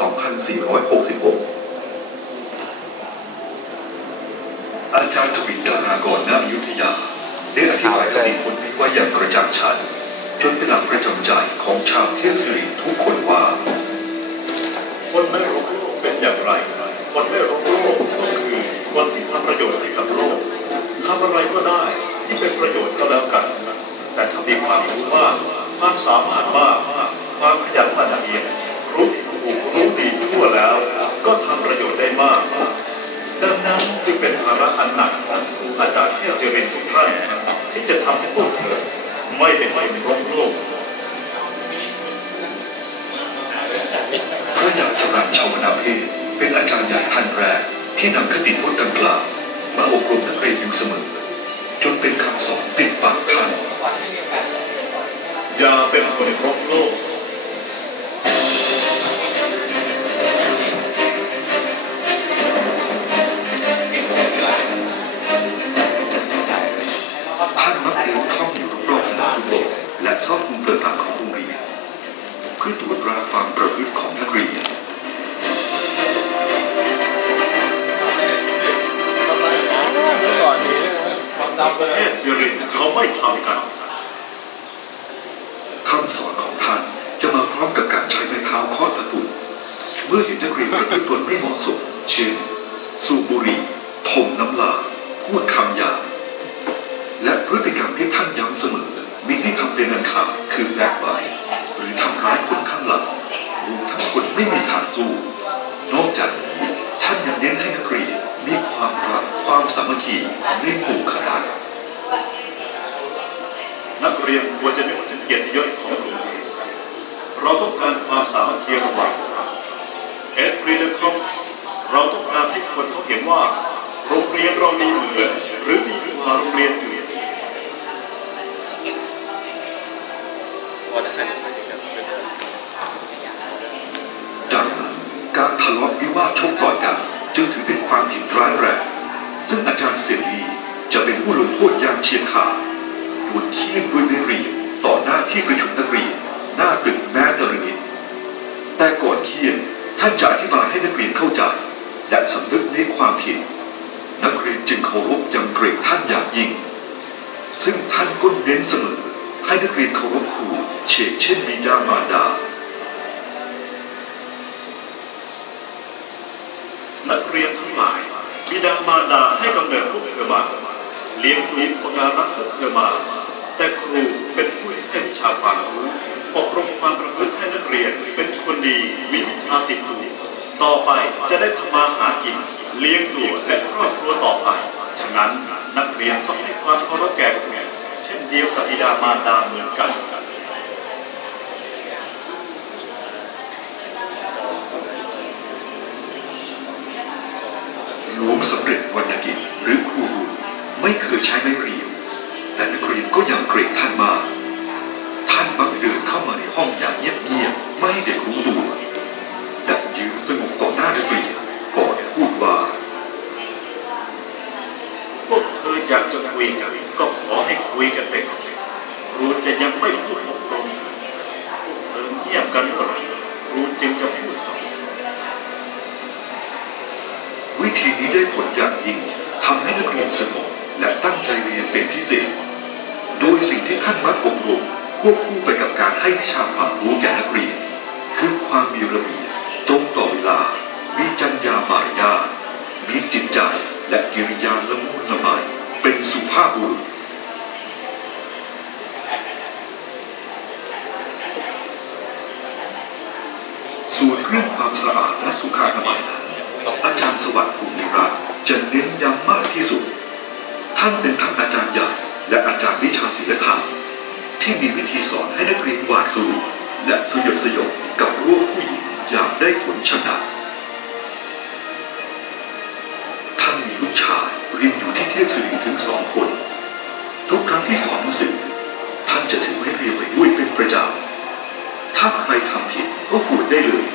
2466 อาจารย์ทวินดารากรนาอยุธยา ได้อธิบายคดีคนนี้ไว้อย่างกระจ่างชัดจนเป็นหลักประจำใจของชาวเทพสิริทุกคนว่า คนไม่รู้โลกเป็นอย่างไร คนไม่รู้โลกก็คือคนที่ทำประโยชน์ให้กับโลกทำอะไรก็ได้ที่เป็นประโยชน์ก็แล้วกัน แต่ถ้ามีความรู้มากความสามารถมาก ที่พวกเธอไม่เป็นไม่เป็นโลกพระยาจรัญชาวนาเพศเป็นอาจารย์ใหญ่ท่านแรก ที่นำคติพจน์ดังกล่าวมาอบรมนักเรียนอยู่เสมอ จนเป็นคำสอนติดปากท่านอย่าเป็นคนรบ ต่างๆของโรงเรียนเพื่อตรวจตราความประพฤติของนักเรียนเทพสิริเขาไม่ทำกันคำสอนของท่านจะมาพร้อมกับการใช้ไม้เท้าเคาะตะตุ่นเมื่อเห็นนักเรียนประพฤติตนไม่เหมาะสม เช่น สูบบุหรี่ถมน้ำลายพูดคำหยาบ เป็นอันขาดคือแบกไบหรือทำร้ายคนข้างหลังรวมทั้งคนไม่มีทางสู้ นอกจากนี้ท่านยังเน้นให้นักเรียนมีความรักความสามัคคีในหมู่คณะนักเรียนควรจะนึกถึงเกียรติยศของโรงเรียนเราต้องการความสามัคคีระหว่างเอสปรีเดคอมเราต้องการให้คนเขาเห็นว่า โรงเรียนเราดีเหมือนหรือดีกว่าโรงเรียน เฉียบขาดดวลเคี่ยงด้วยนื้อเรียนต่อหน้าที่ประชุมนักเรียนหน้าตึกแม้นรมิตแต่ก่อนเคี่ยงท่านจะอธิบายให้นักเรียนเข้าใจ และสำนึกในความผิด นักเรียนจึงเคารพยำเกรงท่านอย่างยิ่ง ซึ่งท่านก็เน้นเสมอให้นักเรียนเคารพครูเช่นเช่นบิดามารดา นักเรียนทั้งหลายบิดามารดาให้กำเนิดพวกเธอมา เลี้ยงดูปการักพวกเธอมา แต่ครูเป็นผู้ให้วิชาความรู้อบรมความประพฤติให้นักเรียนเป็นคนดีมีวิชาติดตัวต่อไปจะได้ทำมาหากิน เลี้ยงตัวและครอบครัวต่อไป ฉะนั้นนักเรียนต้องให้ความเคารพแก่ครูเช่นเดียวกับบิดามารดาเหมือนกันหลวงสำเร็จวรรณกิจ ไม่เคยใช้ไม้เรียวแต่นักเรียนก็ยังเกรงท่านมาก ท่านมักเดินเข้ามาในห้องอย่างเงียบๆไม่ให้เด็กรู้ตัวแต่ยืนสงบต่อหน้านักเรียนก่อนพูดว่าพวกเธออยากจะคุยกันก็ขอให้คุยกันไปก่อนครูจะยังไม่พูดอบรมเธอพวกเธอเงียบกันเมื่อไหร่ครูจึงจะพูดต่อวิธีนี้ได้ผลอย่างยิ่งทำให้นักเรียนสงบ และตั้งใจเรียนเป็นพิเศษ โดยสิ่งที่ท่านมักอบรมควบคู่ไปกับการให้วิชาความรู้แก่นักเรียน คือความมีระเบียบตรงต่อเวลา มีจรรยามารยาทมีจิตใจและกิริยาละมุนละไมเป็นสุภาพบุรุษส่วนเรื่องความสะอาดและสุขอนามัยนั้นอาจารย์สวัสดิ์ภูมิรัตน์จะเน้นย้ำมากที่สุด ท่านเป็นทั้งอาจารย์ใหญ่และอาจารย์วิชาศิลธรรมที่มีวิธีสอนให้นักเรียนหวาดกลัวและสยดสยบกับโรคผู้หญิงอย่างได้ผลชนะท่านมีลูกชายเรียนอยู่ที่เทพศิริถึงสองคน ทุกครั้งที่สอนหนังสือท่านจะถือไม้เรียวไปด้วยเป็นประจำถ้าใครทำผิดก็พูดได้เลย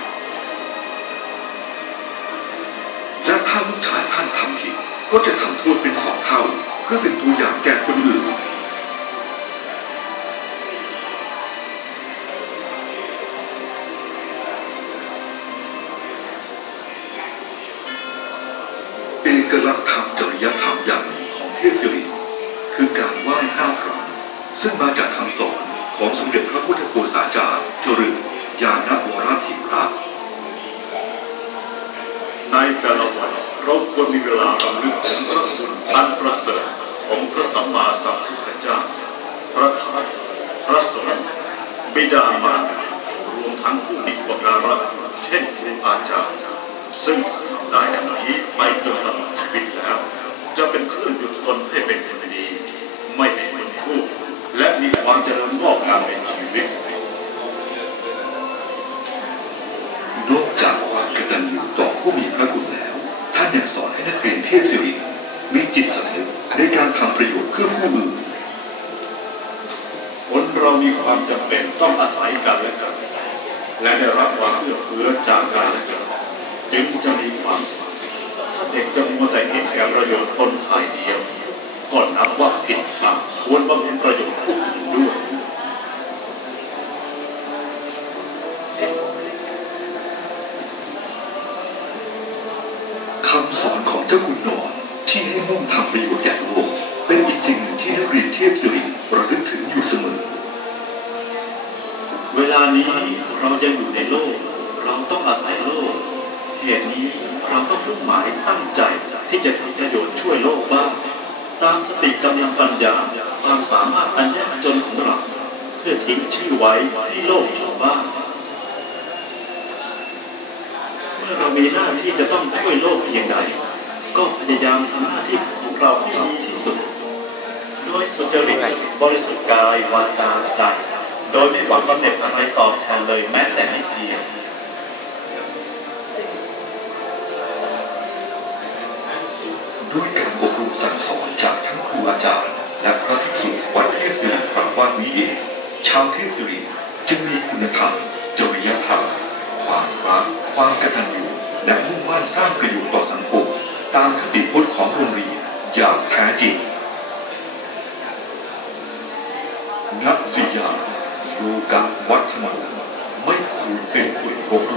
และถ้าลูกชายท่านทำผิดก็จะทำโทษเป็นสองเท่า พื่อเป็นตัวอย่างแก่คนอื่น เอกลักษณ์ทางจริยธรรมอย่างหนึ่งของเทพสิริคือการไหว้ห้าครั้งซึ่งมาจากคำสอนของสมเด็จพระพุทธโฆษาจารย์เจริญญาณ ทั้งผู้มีอุปการะเช่นครูอาจารย์ ซึ่งได้ดังนี้ไปจนตลอดชีวิตแล้ว จะเป็นเครื่องหยุดตนให้เป็นคนดี ไม่เป็นคนชั่วและมีความเจริญงอกงามในชีวิตนอกจากความกตัญญูต่อผู้มีพระคุณแล้ว ท่านยังสอนให้นักเรียนเทพศิรินมีจิตสำนึกในการทำประโยชน์เพื่อผู้อื่นคนเรามีความจำเป็นต้องอาศัยกันและกัน และได้รับความเอื้อเฟื้อจากกันและกันจึงจะมีความสุขถ้าเด็กจะมัวแต่เห็นแก่ประโยชน์ตนฝ่ายเดียวก็นับว่าผิดทางควรบำเพ็ญประโยชน์ผู้อื่นด้วยคำสอนของเจ้าคุณนอนที่ให้มุ่งทำประโยชน์แก่โลกเป็นอีกสิ่งหนึ่งที่นักเรียนเทพศิริระลึกถึงอยู่เสมอ เวลานี้ เรายังอยู่ในโลก เราต้องอาศัยโลก เหตุนี้เราต้องมุ่งหมายตั้งใจที่จะทำประโยชน์ช่วยโลกบ้างตามสติกำลังปัญญาความสามารถอันยากจนของเราเพื่อทิ้งชื่อไว้ให้โลกชมบ้างเมื่อเรามีหน้าที่จะต้องช่วยโลกเพียงใดก็พยายามทำหน้าที่ของเราให้ดีที่สุดโดยสุจริตบริสุทธิ์กายวาจาใจ โดยไม่หวังบำเหน็จอะไรตอบแทนเลยแม้แต่ไม่เพียงด้วยการอบรมสั่งสอนจากทั้งครูอาจารย์ และพระภิกษุวัดเทพศิรินทร์ฝั่งว่านนี้เองชาวเทพศิรินทร์จึงมีคุณธรรมจริยธรรม ความรักความกตัญญูและมุ่งมั่นสร้างประโยชน์ต่อสังคมตามคติพจน์ของโรงเรียนอย่างแท้จริงนักศิยา ดูกับวัดธรรมไม่ควรเป็นคนบก